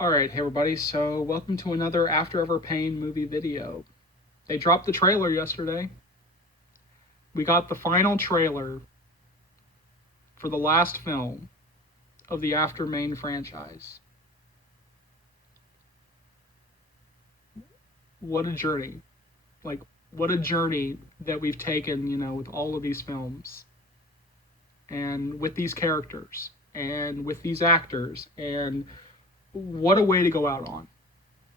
Alright, hey everybody, so welcome to another After Ever Pain movie video. They dropped the trailer yesterday. We got the final trailer for the last film of the After Main franchise. What a journey. Like, what a journey that we've taken, with all of these films. And with these characters. And with these actors. And what a way to go out on.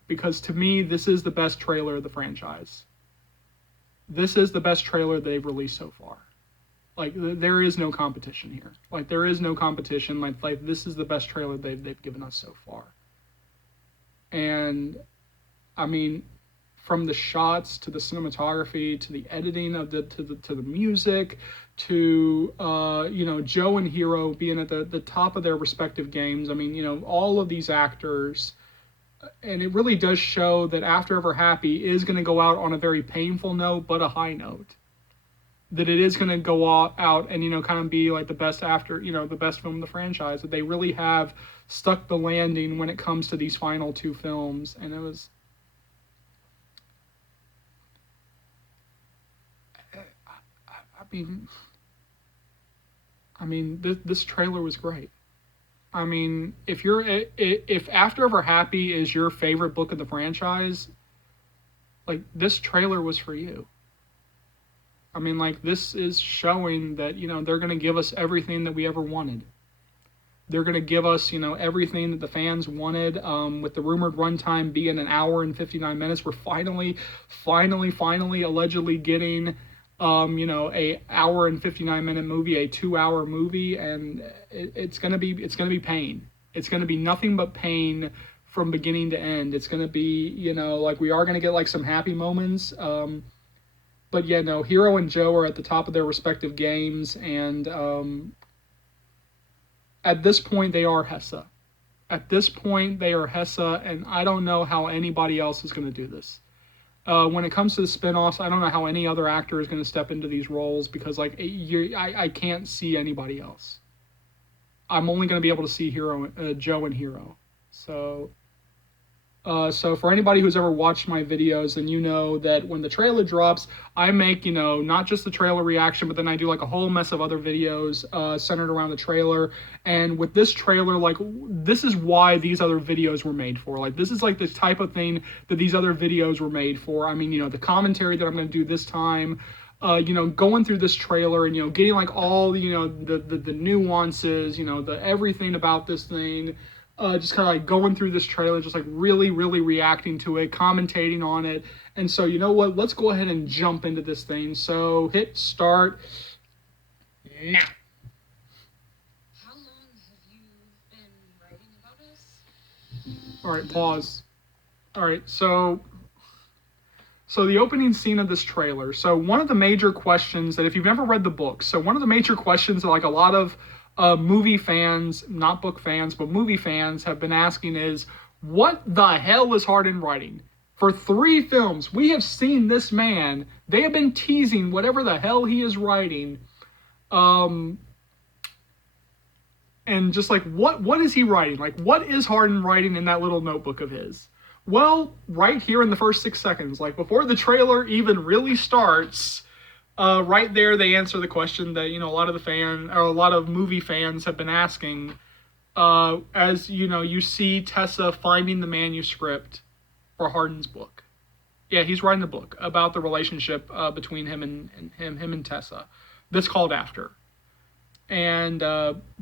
Because to me, this is the best trailer of the franchise. This is the best trailer they've released so far. Like there is no competition here. Like there is no competition. Like this is the best trailer they've given us so far. And I mean, from the shots to the cinematography to the editing of the music to Joe and Hiro being at the top of their respective games. I mean, all of these actors, and it really does show that After Ever Happy is going to go out on a very painful note, but a high note. That it is going to go out and kind of be like the best the best film in the franchise. That they really have stuck the landing when it comes to these final two films, and it was. I mean, this trailer was great. I mean, if After Ever Happy is your favorite book of the franchise, like this trailer was for you. I mean, like this is showing that they're gonna give us everything that we ever wanted. They're gonna give us everything that the fans wanted. With the rumored runtime being an hour and 59 minutes, we're finally, allegedly getting a hour and 59 minute movie, a 2 hour movie, and it's gonna be pain. It's gonna be nothing but pain from beginning to end. It's gonna be like we are gonna get like some happy moments. But yeah, no, Hiro and Joe are at the top of their respective games, and at this point they are Hessa. At this point they are Hessa, and I don't know how anybody else is gonna do this. When it comes to the spin-offs, I don't know how any other actor is going to step into these roles because I can't see anybody else. I'm only going to be able to see Joe and Hiro. So for anybody who's ever watched my videos, then you know that when the trailer drops, I make not just the trailer reaction, but then I do like a whole mess of other videos centered around the trailer. And with this trailer, like this is why these other videos were made for. Like this is like the type of thing that these other videos were made for. I mean, the commentary that I'm going to do this time. Going through this trailer and getting like all the nuances, the everything about this thing. Just kind of like going through this trailer, just like really, really reacting to it, commentating on it. And so, you know what? Let's go ahead and jump into this thing. So hit start now. How long have you been writing about us? All right, pause. All right, so the opening scene of this trailer. So one of the major questions that if you've never read the book, so one of the major questions that like a lot of movie fans, not book fans, but movie fans have been asking is, what the hell is Hardin writing? For 3 films, we have seen this man. They have been teasing whatever the hell he is writing. And just like, what is he writing? Like, what is Hardin writing in that little notebook of his? Well, right here in the first 6 seconds, like before the trailer even really starts, right there, they answer the question that a lot of movie fans have been asking. As you see Tessa finding the manuscript for Hardin's book. Yeah, he's writing a book about the relationship between him and Tessa. That's called After. And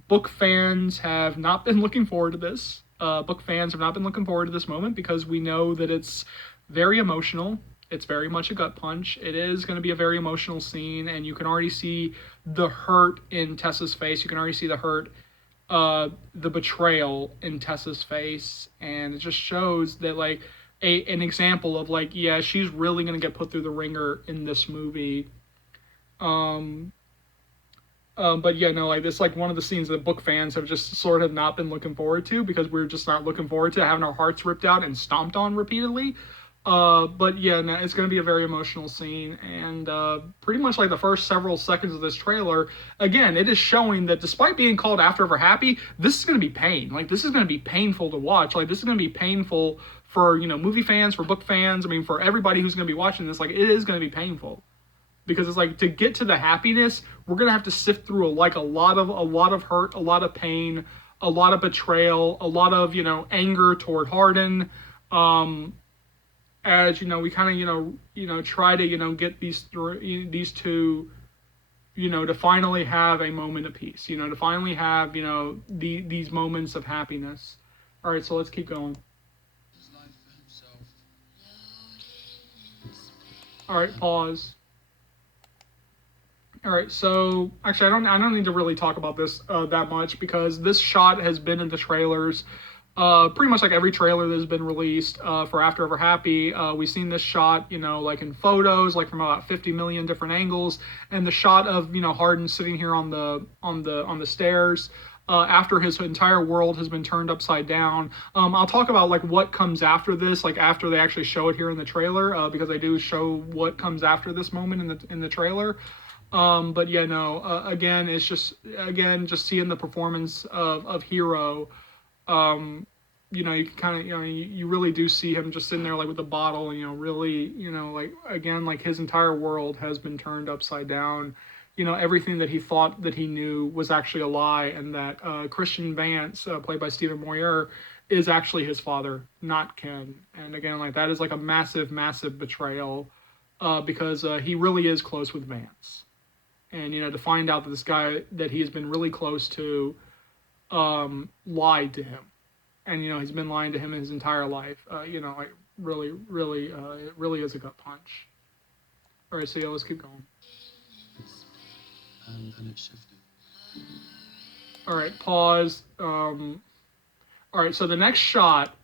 book fans have not been looking forward to this. Book fans have not been looking forward to this moment because we know that it's very emotional. It's very much a gut punch. It is going to be a very emotional scene, and you can already see the hurt in Tessa's face. You can already see the hurt, the betrayal in Tessa's face, and it just shows that like an example of like, yeah, she's really going to get put through the ringer in this movie. But yeah, no, like this, like one of the scenes that book fans have just sort of not been looking forward to because we're just not looking forward to having our hearts ripped out and stomped on repeatedly. But yeah, no, it's going to be a very emotional scene, and pretty much like the first several seconds of this trailer, again, it is showing that despite being called After Ever Happy, this is going to be pain. Like this is going to be painful to watch. Like this is going to be painful for movie fans, for book fans. I mean, for everybody who's going to be watching this. Like it is going to be painful because it's like to get to the happiness, we're going to have to sift through a lot of hurt, a lot of pain, a lot of betrayal, a lot of anger toward Hardin. As we kind of try to get these two to finally have a moment of peace, to finally have these moments of happiness. All right, so let's keep going. All right, pause. All right, so actually I don't need to really talk about this that much because this shot has been in the trailers. Pretty much like every trailer that has been released for After Ever Happy, we've seen this shot, like in photos, like from about 50 million different angles, and the shot of Hardin sitting here on the stairs after his entire world has been turned upside down. I'll talk about like what comes after this, like after they actually show it here in the trailer, because they do show what comes after this moment in the trailer. But yeah, no. Again, it's just seeing the performance of Hero. You can kind of you really do see him just sitting there like with the bottle and really like again like his entire world has been turned upside down. Everything that he thought that he knew was actually a lie, and that Christian Vance, played by Stephen Moyer, is actually his father, not Ken. And again, like that is like a massive betrayal, because he really is close with Vance, and to find out that this guy that he's been really close to lied to him, and he's been lying to him his entire life. Like really it really is a gut punch. All right, so yeah, let's keep going. And then it shifted. All right, pause. All right, so the next shot,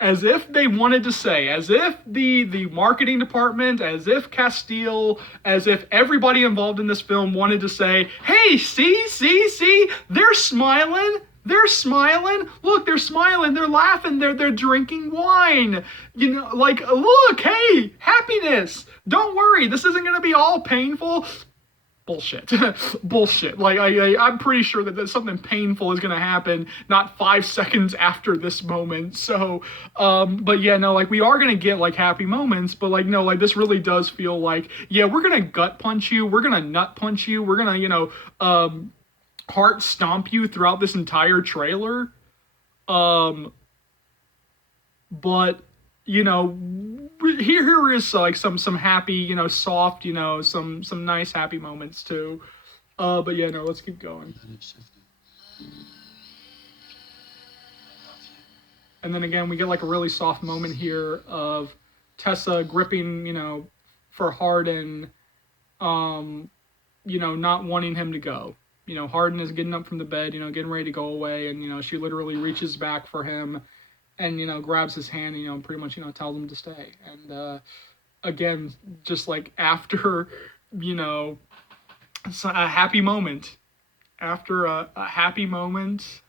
as if they wanted to say, as if the marketing department, as if Castile, as if everybody involved in this film wanted to say, hey, see, they're smiling. They're smiling. Look, they're smiling. They're laughing. They're drinking wine. Like, look, hey, happiness. Don't worry. This isn't going to be all painful. Bullshit. Bullshit. Like, I'm pretty sure that something painful is going to happen not 5 seconds after this moment. So, but yeah, no, like, we are going to get, like, happy moments, but, like, no, like, this really does feel like, yeah, we're going to gut punch you. We're going to nut punch you. We're going to, heart stomp you throughout this entire trailer. But here is like some happy, soft, some nice happy moments too. But yeah, no, let's keep going. And then again, we get like a really soft moment here of Tessa gripping, for Hardin, not wanting him to go. Hardin is getting up from the bed, getting ready to go away, and she literally reaches back for him and grabs his hand and pretty much tells him to stay. And again, just like after a happy moment, after a happy moment,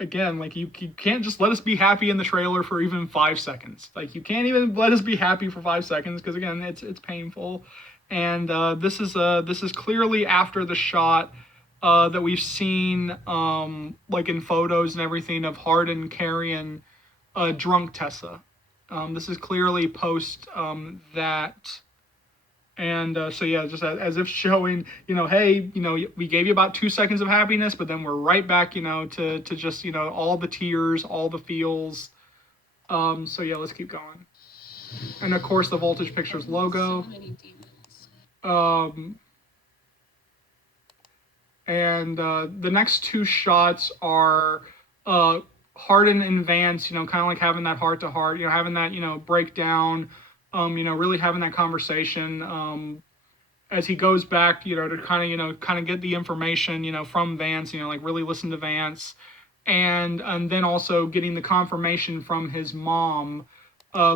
again, like you can't just let us be happy in the trailer for even 5 seconds. Like you can't even let us be happy for 5 seconds because again, it's painful. And this is clearly after the shot that we've seen, like in photos and everything, of Hardin carrying drunk Tessa. This is clearly post that. And so yeah, just as if showing, hey, we gave you about 2 seconds of happiness, but then we're right back, to just, all the tears, all the feels. So yeah, let's keep going. And of course, the Voltage Pictures logo. So many demons. And the next 2 shots are Hardin and Vance, kind of like having that heart to heart, having that, breakdown. Really having that conversation as he goes back, to kind of get the information, from Vance, like really listen to Vance, and then also getting the confirmation from his mom,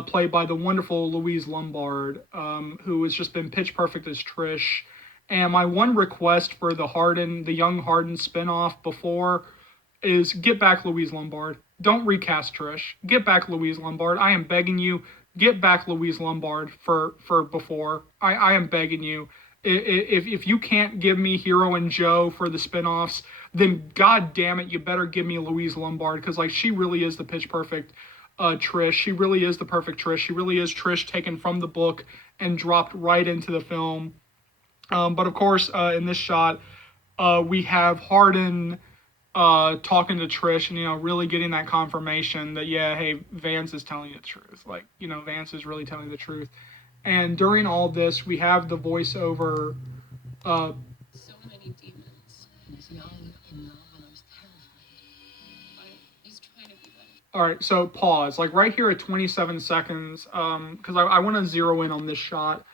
played by the wonderful Louise Lombard, who has just been pitch perfect as Trish. And my one request for the young Hardin spinoff before is get back Louise Lombard. Don't recast Trish. Get back Louise Lombard. I am begging you. Get back Louise Lombard for before. I am begging you. If you can't give me Hero and Joe for the spinoffs, then god damn it, you better give me Louise Lombard, because like she really is the pitch perfect Trish. She really is the perfect Trish. She really is Trish taken from the book and dropped right into the film. But of course, in this shot, we have Hardin talking to Trish, and really getting that confirmation that yeah, hey, Vance is telling you the truth. Like, Vance is really telling you the truth. And during all this, we have the voiceover. So many demons. I was young, in love, and I was terrified. But he's trying to be better. All right, so pause. Like right here at 27 seconds, because I want to zero in on this shot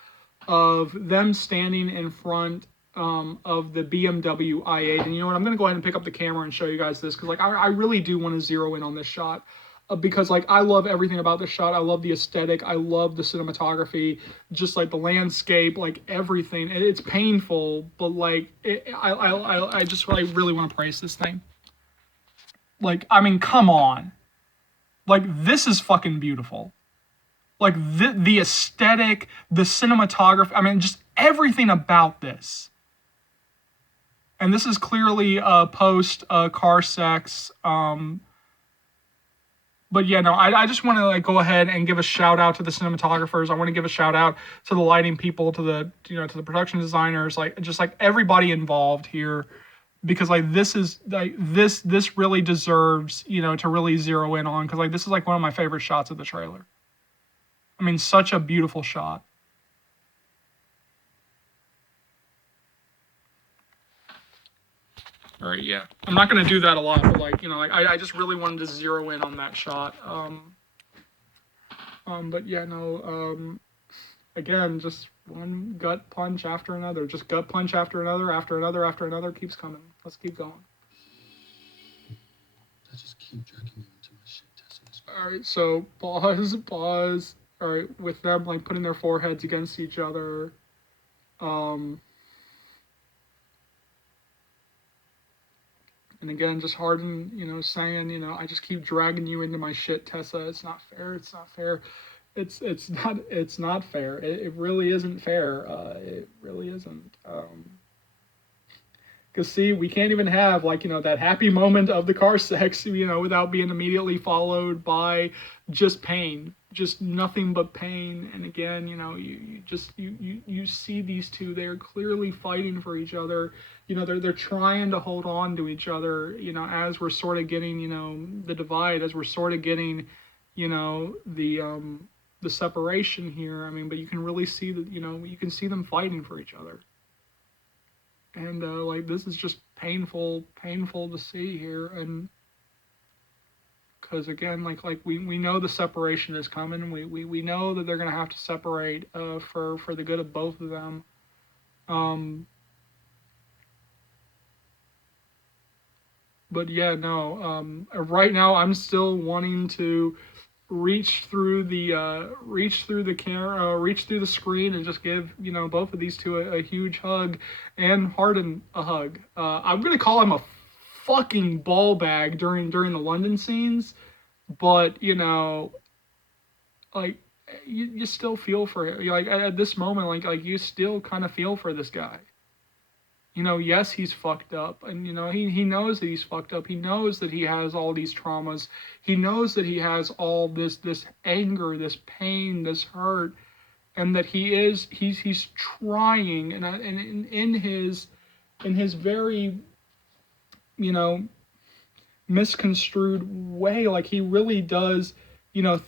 of them standing in front of the BMW i8. And you know what? I'm going to go ahead and pick up the camera and show you guys this, because like I really do want to zero in on this shot. Because like I love everything about this shot. I love the aesthetic. I love the cinematography. Just like the landscape, like everything. It's painful, but like I just like really want to praise this thing. Like, I mean, come on. Like, this is fucking beautiful. Like the aesthetic, the cinematography. I mean, just everything about this. And this is clearly post car sex. But yeah, no, I just want to like go ahead and give a shout out to the cinematographers. I want to give a shout out to the lighting people, to the to the production designers, like just like everybody involved here, because like this is like this really deserves to really zero in on, because like this is like one of my favorite shots of the trailer. I mean, such a beautiful shot. All right, yeah. I'm not gonna do that a lot, but like I just really wanted to zero in on that shot. But yeah, no. Again, just one gut punch after another. Just gut punch after another, after another keeps coming. Let's keep going. I just keep dragging you into my shit, Tessa. All right, so pause. All right, with them like putting their foreheads against each other. And again, just Hardin, saying, I just keep dragging you into my shit, Tessa. It's not fair. It's not fair. It's not fair. It really isn't fair. It really isn't. Because see, we can't even have like that happy moment of the car sex, without being immediately followed by just pain, just nothing but pain. And again, you see these two. They're clearly fighting for each other. They're trying to hold on to each other. As we're sort of getting the divide, as we're sort of getting the separation here. I mean, but you can really see that you can see them fighting for each other. And like this is just painful to see here, and because again, like we know the separation is coming. We know that they're gonna have to separate for the good of both of them. But yeah, no. Right now, I'm still wanting to reach through the camera, reach through the screen, and just give both of these two a huge hug, and Hardin a hug. I'm gonna call him a fucking ball bag during the London scenes, but like you still feel for it. Like at this moment, like you still kind of feel for this guy. Yes, he's fucked up, and he knows that he's fucked up. He knows that he has all these traumas. He knows that he has all this anger, this pain, this hurt, and that he's trying, and in his very misconstrued way, like he really does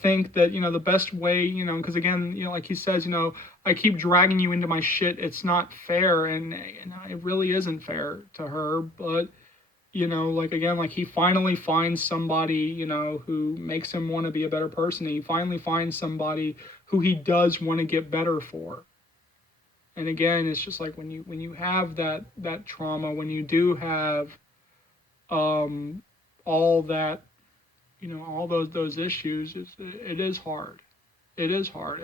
think that the best way, because again, like he says, I keep dragging you into my shit. It's not fair, and it really isn't fair to her. But like again, like he finally finds somebody who makes him want to be a better person. He finally finds somebody who he does want to get better for. And again, it's just like when you have that trauma, when you do have all that, all those issues, it is hard. It is hard.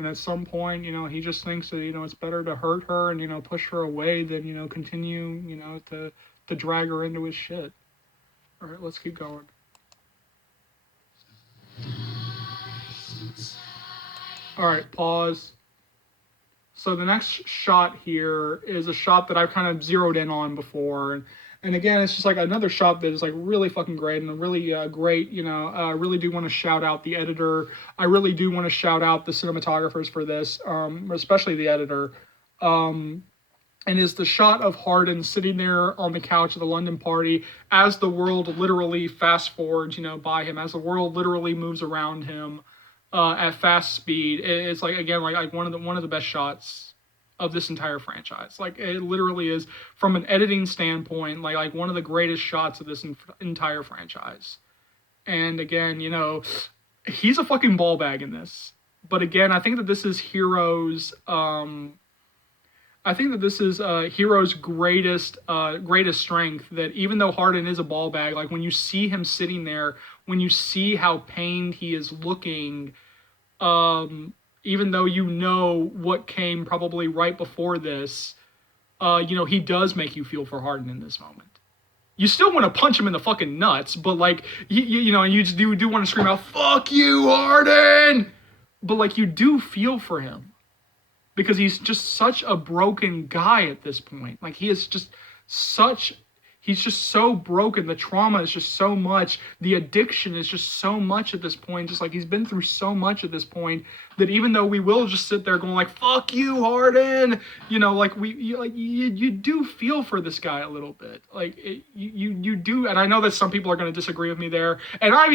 And at some point, he just thinks that, it's better to hurt her and, push her away than, continue, to drag her into his shit. All right, let's keep going. All right, pause. So the next shot here is a shot that I've kind of zeroed in on before. And again, it's just like another shot that is like really fucking great and really great. I really do want to shout out the editor. I really do want to shout out the cinematographers for this, especially the editor. And is the shot of Hardin sitting there on the couch at the London party as the world literally fast forwards, by him, as the world literally moves around him at fast speed. It's like, again, like one of the best shots of this entire franchise. Like, it literally is, from an editing standpoint, like one of the greatest shots of this entire franchise. And again, he's a fucking ball bag in this. But again, I think that this is Hero's Hero's greatest strength, that even though Hardin is a ball bag, like when you see him sitting there, when you see how pained he is looking, even though what came probably right before this, he does make you feel for Hardin in this moment. You still want to punch him in the fucking nuts, but like, and you just do want to scream out, "Fuck you, Hardin!" But like, you do feel for him. Because he's just such a broken guy at this point. Like, he's just so broken. The trauma is just so much. The addiction is just so much at this point. Just like, he's been through so much at this point, that even though we will just sit there going like, "Fuck you, Hardin," like you do feel for this guy a little bit. Like, you do. And I know that some people are going to disagree with me there. And I'm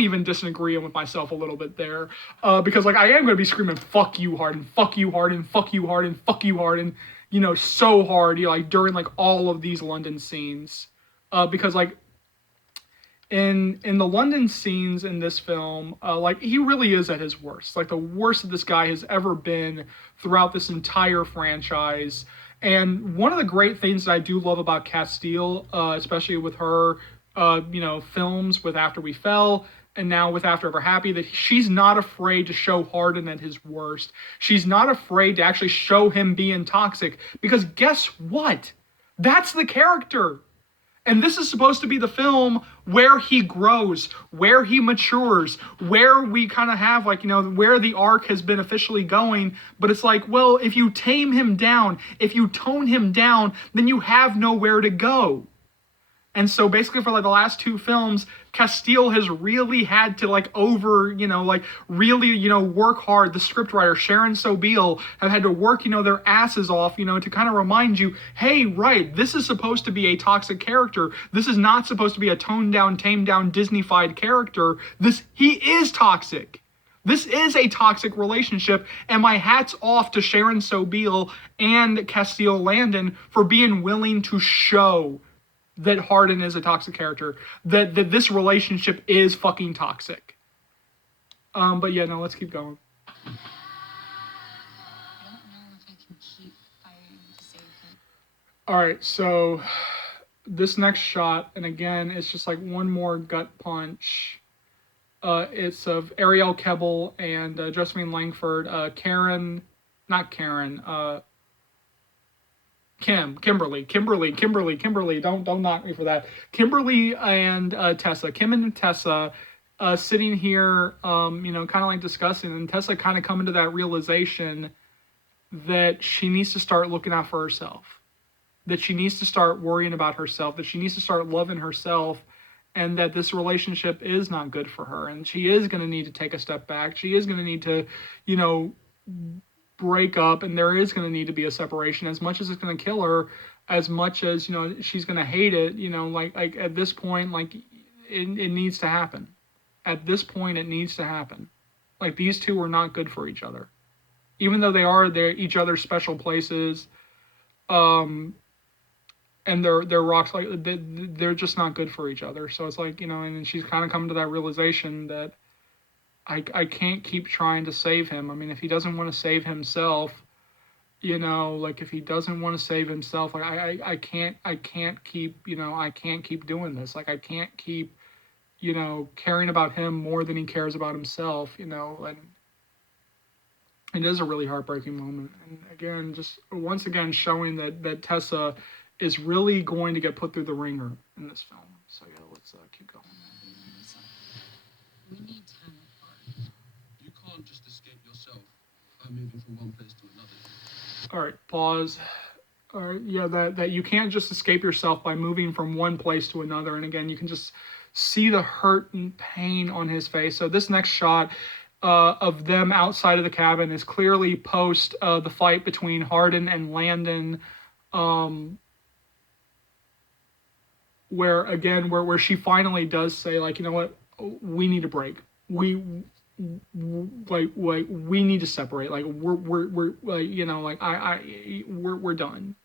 even disagreeing with myself a little bit there. Because like, I am going to be screaming, "Fuck you, Hardin, fuck you, Hardin, fuck you, Hardin, fuck you, Hardin," so hard, like during like all of these London scenes, because like in the London scenes in this film, like, he really is at his worst, like the worst that this guy has ever been throughout this entire franchise. And one of the great things that I do love about Castile, especially with her, films with After We Fell, and now with After Ever Happy, that she's not afraid to show Hardin at his worst. She's not afraid to actually show him being toxic, because guess what? That's the character. And this is supposed to be the film where he grows, where he matures, where we kind of have, like, where the arc has been officially going. But it's like, well, if you tame him down, if you tone him down, then you have nowhere to go. And so basically for like the last two films, Castile has really had to really work hard. The scriptwriter, Sharon Sobel, have had to work, their asses off, to kind of remind you, hey, right, this is supposed to be a toxic character. This is not supposed to be a toned down, tamed down, Disney-fied character. He is toxic. This is a toxic relationship, and my hat's off to Sharon Sobel and Castile Landon for being willing to show that Hardin is a toxic character, that this relationship is fucking toxic. But yeah, no, let's keep going. I don't know if I can keep fighting to save him. All right, so this next shot, and again, it's just like one more gut punch. It's of Ariel Kebbel and Josephine Langford, Kimberly, don't knock me for that. Kimberly and Tessa, Kim and Tessa, sitting here, kind of like discussing, and Tessa kind of coming to that realization that she needs to start looking out for herself, that she needs to start worrying about herself, that she needs to start loving herself, and that this relationship is not good for her, and she is going to need to take a step back. She is going to need to, break up, and there is going to need to be a separation. As much as it's going to kill her, as much as she's going to hate it, like at this point, like it needs to happen. At this point, it needs to happen. Like, these two are not good for each other, even though they're each other's special places, and they're rocks. Like, they're just not good for each other. So it's like, and she's kind of coming to that realization that I can't keep trying to save him. I mean, if he doesn't want to save himself, like, if he doesn't want to save himself, like, I can't keep, I can't keep doing this. Like, I can't keep, caring about him more than he cares about himself, and It is a really heartbreaking moment, and again, just once again showing that Tessa is really going to get put through the ringer in this film. So yeah, let's keep going. Listen, we need time apart. You can't just escape yourself by moving from one place to another. All right, pause. All right, yeah, that you can't just escape yourself by moving from one place to another, and again, you can just see the hurt and pain on his face. So this next shot of them outside of the cabin is clearly post the fight between Hardin and Landon, where again, where she finally does say, like, you know what, we need a break. Like we need to separate. Like we're like, you know, like we're done.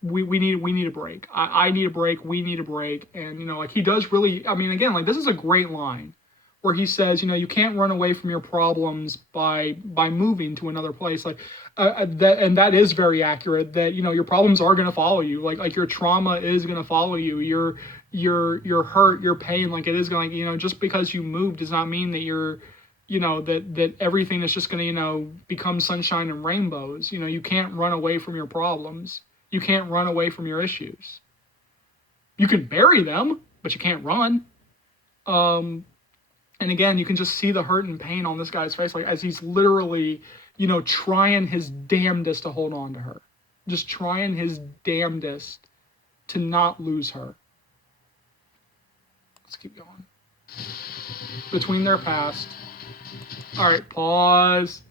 We need a break. I need a break. We need a break. And you know, like he does really. I mean, again, like this is a great line where he says, you know, you can't run away from your problems by moving to another place. Like that is very accurate. That you know your problems are going to follow you. Like your trauma is going to follow you. Your hurt, your pain. Like it is going. You know, just because you move does not mean that you're, you know, that everything is just going to, you know, become sunshine and rainbows. You know, you can't run away from your problems. You can't run away from your issues. You can bury them, but you can't run. And again, you can just see the hurt and pain on this guy's face, like as he's literally, you know, trying his damnedest to hold on to her. Just trying his damnedest to not lose her. Let's keep going. Between their past. All right, pause.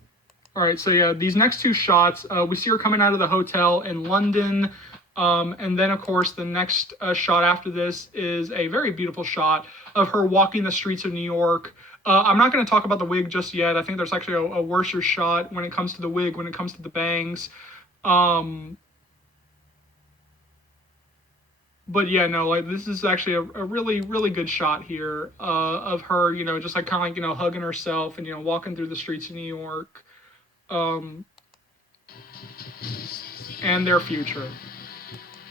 All right, so yeah, these next two shots, we see her coming out of the hotel in London. And then, of course, the next shot after this is a very beautiful shot of her walking the streets of New York. I'm not going to talk about the wig just yet. I think there's actually a worser shot when it comes to the wig, when it comes to the bangs. But yeah, no, like this is actually a really, really good shot here of her, you know, just like kind of like, you know, hugging herself and, you know, walking through the streets of New York. And their future.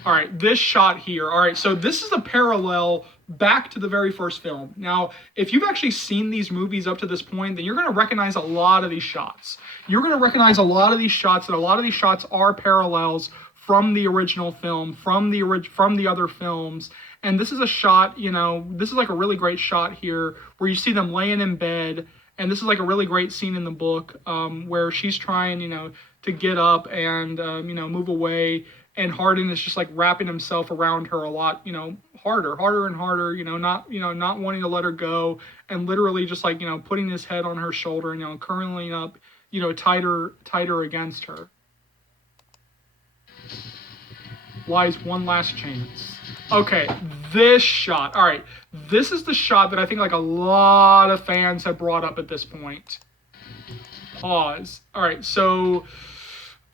All right, this shot here. All right, so this is a parallel back to the very first film. Now, if you've actually seen these movies up to this point, then you're going to recognize a lot of these shots. You're going to recognize a lot of these shots, and a lot of these shots are parallels from the original film, from the other films. And this is a shot, you know, this is like a really great shot here where you see them laying in bed. And this is like a really great scene in the book where she's trying, you know, to get up and, you know, move away. And Hardin is just like wrapping himself around her a lot, you know, harder and harder, you know, not wanting to let her go, and literally just like, you know, putting his head on her shoulder and, you know, curling up, you know, tighter against her. Wise one last chance. Okay, this shot. All right, this is the shot that I think like a lot of fans have brought up at this point. Pause. All right, so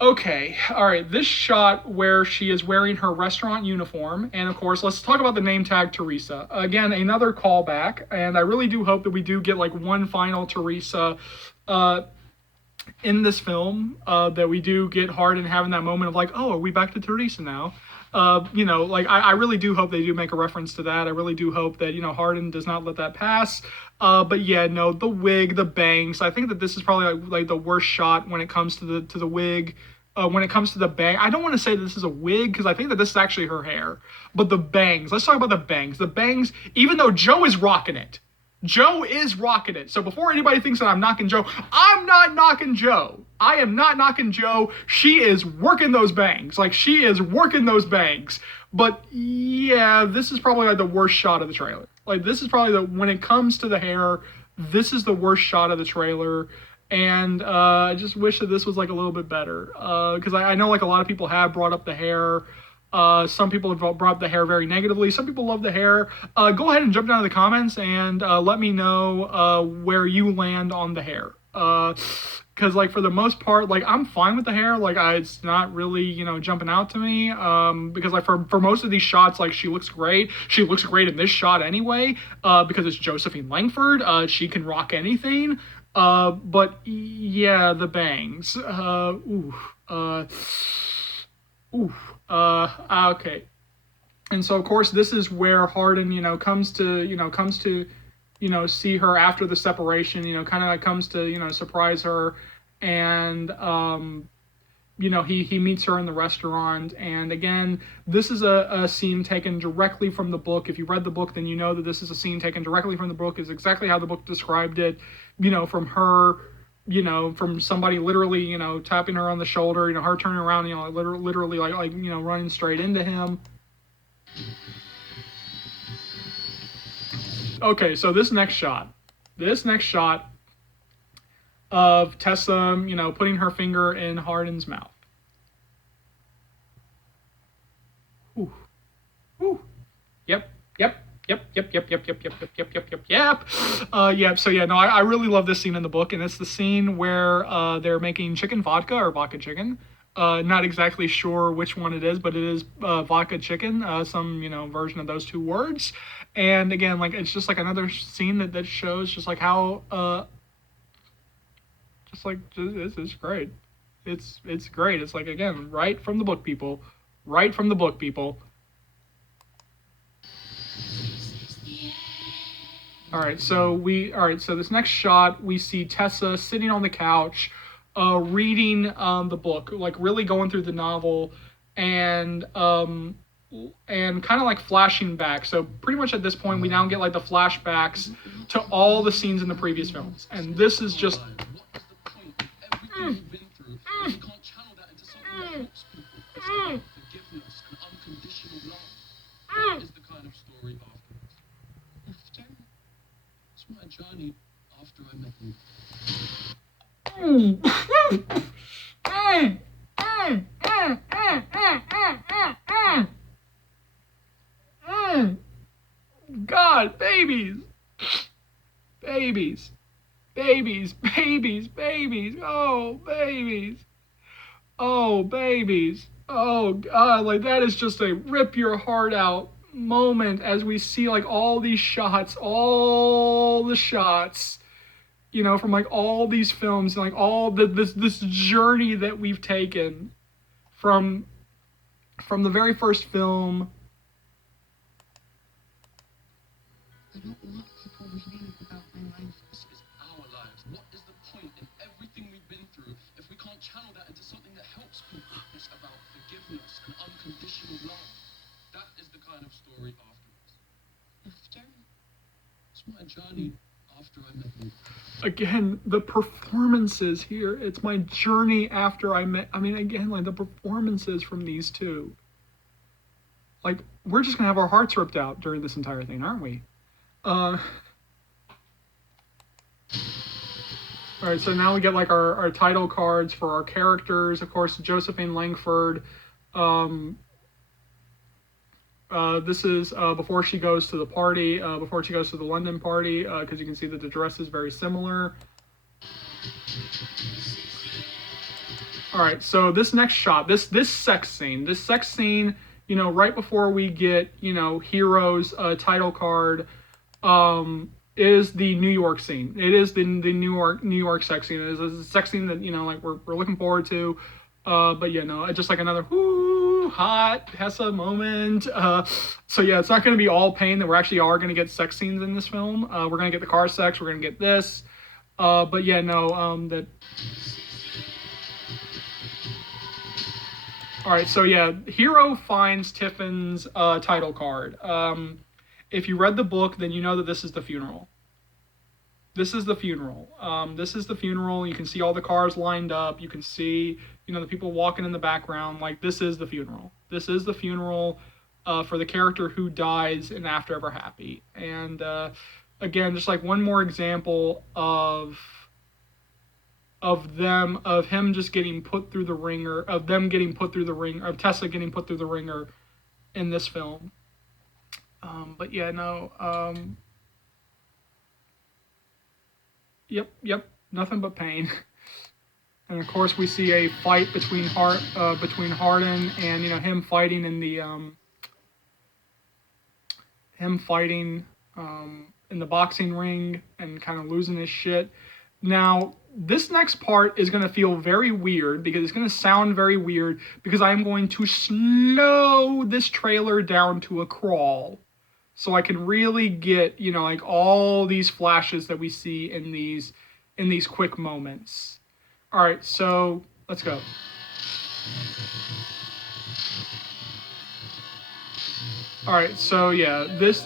okay, all right, this shot where she is wearing her restaurant uniform, and of course, let's talk about the name tag Teresa. Again, another callback, and I really do hope that we do get like one final Teresa in this film, that we do get Hardin having that moment of like, oh, are we back to Teresa now? You know, like I really do hope they do make a reference to that. I really do hope that, you know, Hardin does not let that pass. But yeah, no, the wig, the bangs. I think that this is probably like the worst shot when it comes to the wig. When it comes to the bang, I don't want to say that this is a wig because I think that this is actually her hair. But the bangs, let's talk about the bangs. The bangs, even though Joe is rocking it. Joe is rocking it. So before anybody thinks that I'm knocking Joe, I'm not knocking Joe. I am not knocking Joe. She is working those bangs. Like, she is working those bangs. But yeah, this is probably like the worst shot of the trailer. Like, this is probably when it comes to the hair, this is the worst shot of the trailer. And I just wish that this was like a little bit better. Because I know like a lot of people have brought up the hair. Some people have brought up the hair very negatively. Some people love the hair. Go ahead and jump down to the comments and let me know where you land on the hair. Because like for the most part, like I'm fine with the hair. Like it's not really, you know, jumping out to me. Because like for most of these shots, like she looks great. She looks great in this shot anyway. Because it's Josephine Langford. She can rock anything. But yeah, the bangs. Okay. And so of course this is where Hardin, comes to see her after the separation, kind of like comes to, surprise her. And, he meets her in the restaurant. And again, this is a scene taken directly from the book. If you read the book, then you know that this is a scene taken directly from the book. Is exactly how the book described it, from her, from somebody literally, tapping her on the shoulder, her turning around, literally like running straight into him. Okay, so this next shot of Tessa, putting her finger in Hardin's mouth. Ooh. Ooh. Yep. So yeah, no, I really love this scene in the book, and it's the scene where they're making chicken vodka or vodka chicken. Not exactly sure which one it is, but it is vodka chicken, some version of those two words. And again, like it's just like another scene that shows just like how it's great. It's great. It's like again, right from the book, people. Right from the book, people. All right, so this next shot, we see Tessa sitting on the couch, reading the book, like really going through the novel, and kind of like flashing back. So pretty much at this point, we now get like the flashbacks to all the scenes in the previous films, and this is just. Is the kind of story afterwards. After? It's my journey after I met you. God, babies. Babies. Babies, babies, babies. Oh, babies. Oh, babies. Oh God, like that is just a rip your heart out moment as we see like all these shots, all the shots, from like all these films, and like all this journey that we've taken from the very first film. I don't want people reading about my life. This is our lives. What is the point in everything we've been through if we can't channel that into something that helps people? It's about forgiveness and unconditional love. That is the kind of story afterwards. After? It's my journey after I met you. Again, the performances here. It's my journey after I met. I mean, again, like the performances from these two. Like, we're just gonna have our hearts ripped out during this entire thing, aren't we? All right, so now we get like our title cards for our characters. Of course, Josephine Langford. This is before she goes to the party, before she goes to the London party, because you can see that the dress is very similar. All right, so this next shot, this sex scene, right before we get, Hero's title card, is the New York scene. It is the New York sex scene. It is a sex scene that like we're looking forward to. But just like another hot Tessa moment. So yeah, it's not going to be all pain. That we actually are going to get sex scenes in this film. We're going to get the car sex. We're going to get this. But yeah, no. That. All right, so yeah, Hero finds Tiffin's title card. If you read the book, then you know that this is the funeral. This is the funeral. You can see all the cars lined up. You can see, the people walking in the background. Like, this is the funeral. This is the funeral for the character who dies in After Ever Happy. And again, just like one more example of him just getting put through the ringer, of Tessa getting put through the ringer in this film. But yeah, no. Yep, nothing but pain. And of course, we see a fight between Hardin and him fighting in the in the boxing ring and kind of losing his shit. Now, this next part is going to feel very weird because it's going to sound very weird because I'm going to slow this trailer down to a crawl. so I can really get, you know, like all these flashes that we see in these quick moments. All right, so let's go. All right, so yeah, this.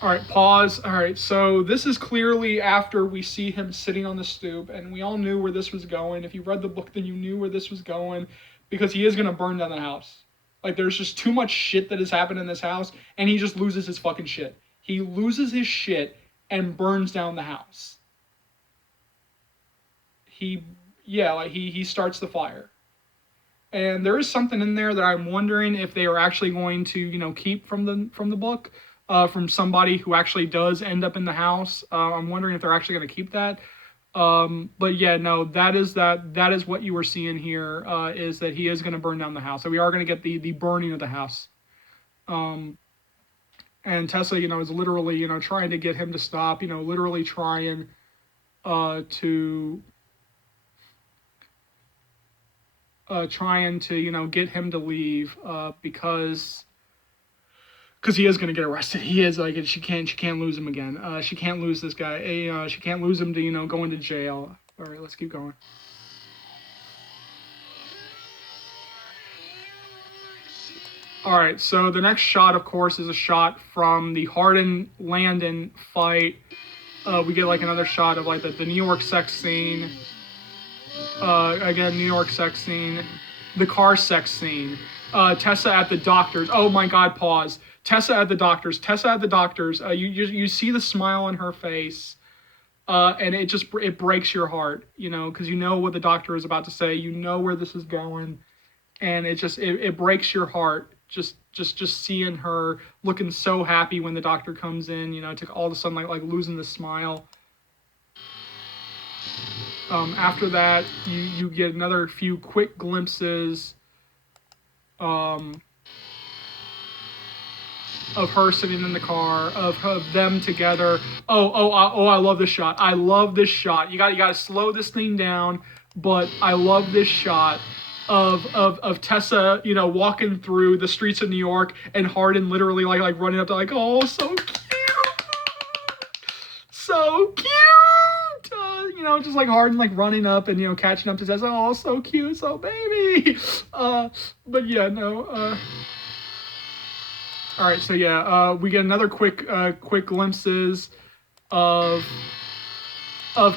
All right, pause. All right, so this is clearly after we see him sitting on the stoop, and we all knew where this was going. If you read the book, then you knew where this was going, because he is gonna burn down the house. Like, there's just too much shit that has happened in this house, and he just loses his fucking shit. He loses his shit and burns down the house. He starts the fire. And there is something in there that I'm wondering if they are actually going to, you know, keep from the book, from somebody who actually does end up in the house. I'm wondering if they're actually going to keep that. But yeah, no, that is what you were seeing here, is that he is going to burn down the house. So we are going to get the burning of the house. And Tessa, you know, is literally, you know, trying to get him to stop, you know, literally trying to you know, get him to leave, because he is going to get arrested. He is, like, she can't lose him again. She can't lose this guy. She can't lose him to, you know, go into jail. All right, let's keep going. All right, so the next shot, of course, is a shot from the Hardin Landon fight. We get like another shot of like the New York sex scene. Again, New York sex scene, the car sex scene, Tessa at the doctor's. Oh my God, pause. Tessa at the doctor's. You see the smile on her face, and it breaks your heart, you know, because you know what the doctor is about to say. You know where this is going, and it breaks your heart. Just seeing her looking so happy when the doctor comes in, you know, to all of a sudden like losing the smile. After that, you get another few quick glimpses of her sitting in the car, of them together. I love this shot. I love this shot. You got to slow this thing down, but I love this shot of Tessa, you know, walking through the streets of New York, and Hardin literally like running up to like, oh, so cute, so cute. You know, just like Hardin like running up and, you know, catching up to Tessa. Oh, so cute, so baby. But yeah, no. All right, so yeah, we get another quick glimpses of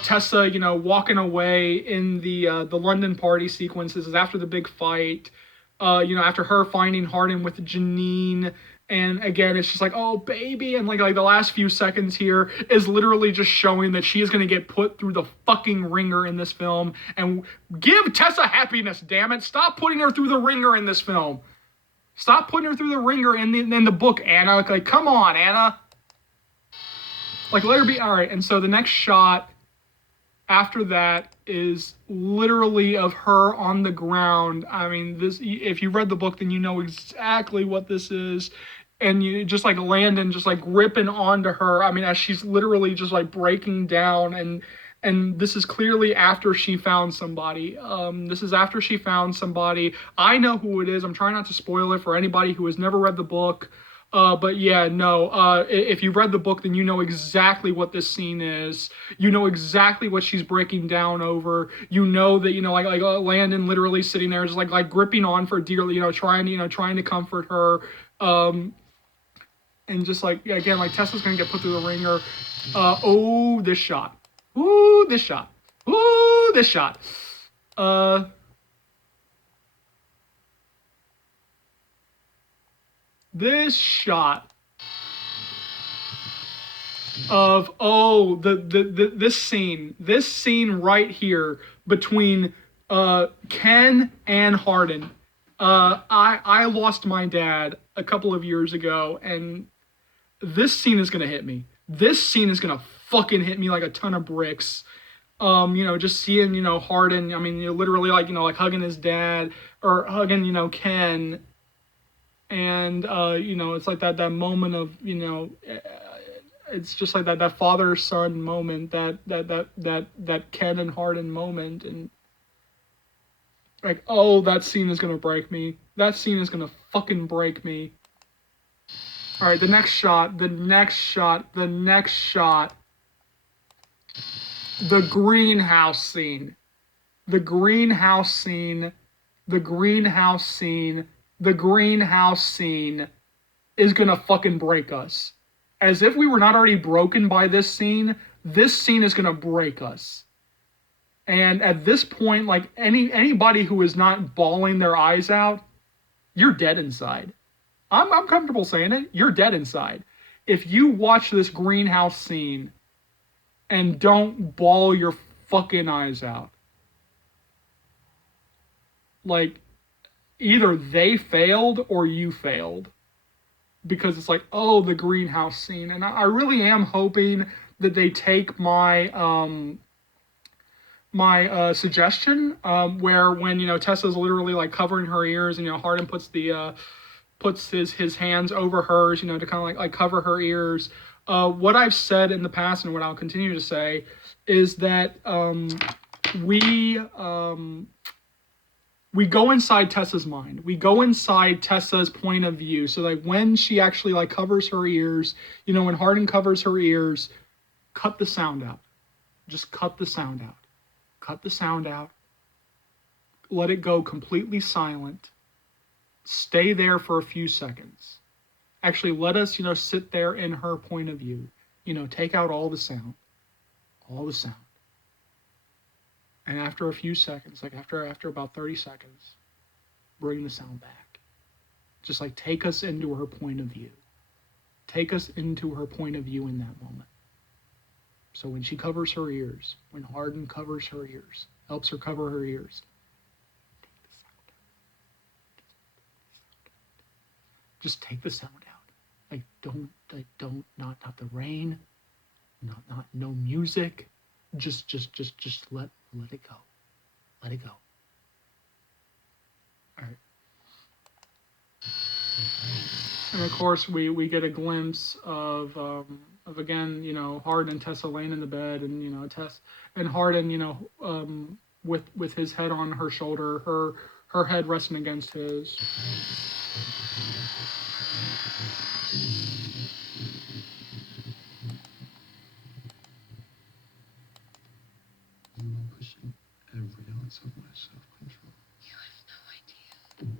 Tessa, you know, walking away in the London party sequences after the big fight. You know, after her finding Hardin with Janine. And again, it's just like, oh, baby. And like the last few seconds here is literally just showing that she is going to get put through the fucking ringer in this film. And give Tessa happiness, damn it. Stop putting her through the ringer in this film. Stop putting her through the ringer in the book, Anna. Like, come on, Anna. Like, let her be. All right. And so the next shot after that is literally of her on the ground. I mean, this, if you read the book, then you know exactly what this is. And you just like Landon just like gripping onto her. I mean, as she's literally just like breaking down, and this is clearly after she found somebody. This is after she found somebody. I know who it is. I'm trying not to spoil it for anybody who has never read the book. But yeah, no, if you read the book, then you know exactly what this scene is. You know exactly what she's breaking down over. You know that, you know, like Landon literally sitting there just like gripping on for dearly, you know, trying to comfort her. And just like, again, like Tessa's going to get put through the ringer. Oh, this shot. Ooh, this shot. Ooh, this shot. This shot of, this scene right here between Ken and Hardin. I lost my dad a couple of years ago, and this scene is gonna hit me. This scene is gonna fucking hit me like a ton of bricks. You know, just seeing, you know, Hardin, I mean, you know, literally like, you know, like hugging his dad or hugging, you know, Ken. And, you know, it's like that moment of, you know, it's just like that father son moment, that Ken and Hardin moment, and like, oh, that scene is gonna break me. That scene is gonna fucking break me. All right, the next shot. The greenhouse scene. The greenhouse scene. The greenhouse scene. The greenhouse scene is gonna fucking break us. As if we were not already broken by this scene is gonna break us. And at this point, like anybody who is not bawling their eyes out, you're dead inside. I'm comfortable saying it. You're dead inside. If you watch this greenhouse scene and don't bawl your fucking eyes out, like either they failed or you failed. Because it's like, oh, the greenhouse scene. And I really am hoping that they take my suggestion, where when, you know, Tessa's literally like covering her ears, and, you know, Hardin puts his hands over hers, you know, to kind of like cover her ears. What I've said in the past, and what I'll continue to say, is that we go inside Tessa's mind. We go inside Tessa's point of view. So like when she actually like covers her ears, you know, when Hardin covers her ears, cut the sound out. Just cut the sound out. Cut the sound out. Let it go completely silent. Stay there for a few seconds. Actually, let us, you know, sit there in her point of view. You know, take out all the sound. All the sound. And after a few seconds, like after about 30 seconds, bring the sound back. Just like take us into her point of view. Take us into her point of view in that moment. So when she covers her ears, when Hardin covers her ears, helps her cover her ears, just take the sound out. Not the rain, no music. Just let it go. Let it go. All right. And of course, we get a glimpse of again, you know, Hardin and Tessa laying in the bed, and, you know, Tess and Hardin, you know, with his head on her shoulder, her head resting against his. I'm pushing every ounce of my self-control. You have no idea.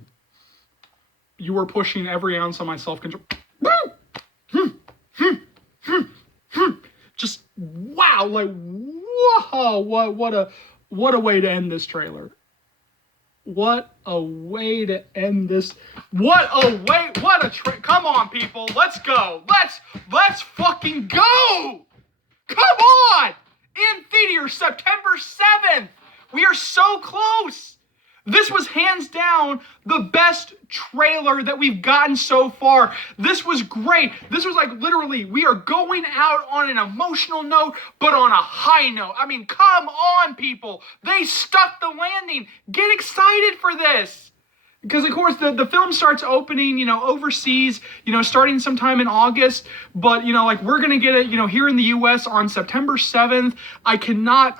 You were pushing every ounce of my self-control. Just wow, like whoa, what a way to end this trailer. What a way to end this. Come on, people, let's go. Let's fucking go. Come on. In theaters, September 7th. We are so close. This was hands down the best trailer that we've gotten so far. This was great. This was like literally, we are going out on an emotional note, but on a high note. I mean, come on, people. They stuck the landing. Get excited for this. Because, of course, the film starts opening, you know, overseas, you know, starting sometime in August. But, you know, like, we're going to get it, you know, here in the U.S. on September 7th. I cannot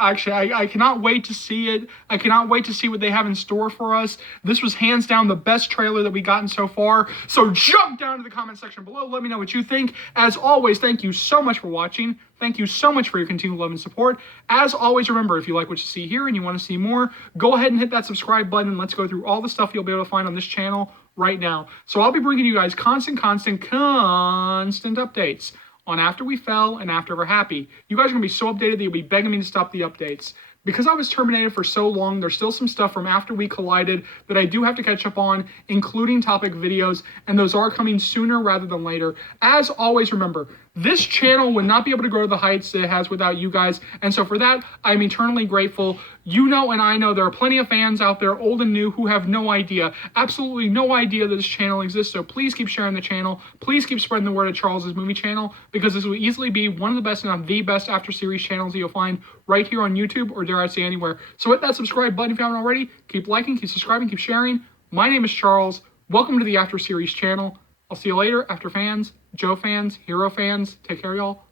wait to see it. I cannot wait to see what they have in store for us. This was hands down the best trailer that we've gotten so far. So jump down to the comment section below. Let me know what you think. As always, thank you so much for watching. Thank you so much for your continued love and support. As always, remember, if you like what you see here and you want to see more, go ahead and hit that subscribe button, and let's go through all the stuff you'll be able to find on this channel right now. So I'll be bringing you guys constant updates on After We Fell and After We're Happy. You guys are going to be so updated that you'll be begging me to stop the updates. Because I was terminated for so long, there's still some stuff from After We Collided that I do have to catch up on, including topic videos, and those are coming sooner rather than later. As always, remember, this channel would not be able to grow to the heights that it has without you guys, and so for that, I'm eternally grateful. You know and I know there are plenty of fans out there, old and new, who have no idea, absolutely no idea that this channel exists, so please keep sharing the channel. Please keep spreading the word of Charles's Movie Channel, because this will easily be one of the best, if not the best, after-series channels that you'll find right here on YouTube, or dare I say anywhere. So hit that subscribe button if you haven't already. Keep liking, keep subscribing, keep sharing. My name is Charles. Welcome to the After Series channel. I'll see you later, After fans, Joe fans, Hero fans. Take care, y'all.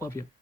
Love you.